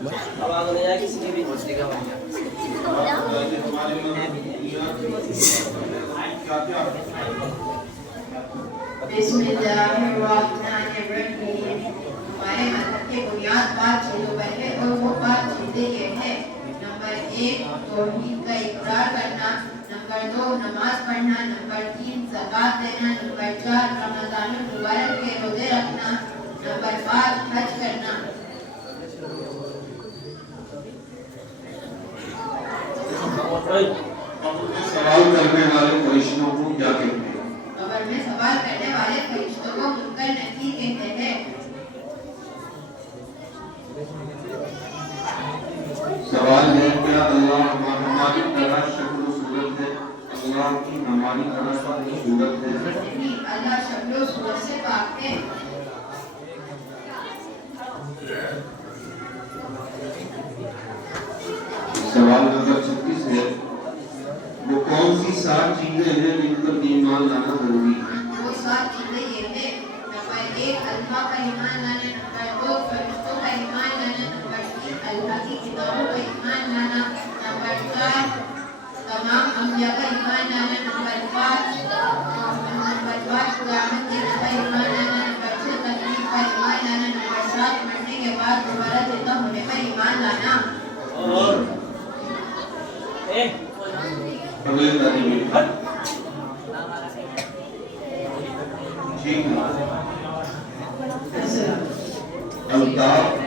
आवाज नहीं आया किसी की भी बिस्मिल्लाहिर्रहमानिर्रहीम। हमारे मज़हब की बुनियाद 5 चीज़ों पर है और वो 5 चीज़ें ये हैं। नंबर 1 तौहीद का इकरार करना, नंबर 2 नमाज पढ़ना, नंबर 3 ज़कात देना, नंबर 4 रमज़ानुल मुबारक के रोज़े रखना, नंबर 5 हज करना। सवाल करने वाले फरिश्तों को क्या कहते हैं? कब्र में सवाल करने वाले फरिश्तों को मुनकर नकीर कहते हैं। सवाल है क्या अल्लाह हमारी तरह शक्ल व सूरत है? अल्लाह की हमारी तरह शक्ल व सूरत है? नहीं, अल्लाह शक्ल व सूरत से पाक है। सवाल नंबर 36 है वो कौन सी 7 चीजें हैं जिन पर ईमान लाना जरूरी है? वो 7 चीजें ये हैं। नंबर 1 अल्लाह का ईमान लाना, नंबर 2 फरिश्तों का ईमान लाना, नंबर 3 अल्लाह की किताबों का ईमान लाना, नंबर 4 तमाम अंबिया का ईमान लाना, नंबर 5 क़यामत के दिन का ईमान लाना, नंबर 6 तकलीफ का ईमान लाना, नंबर 7 मरने के बाद दोबारा जिंदा होने का ईमान लाना। और अगले तारीख में ठीक है। अल्ताफ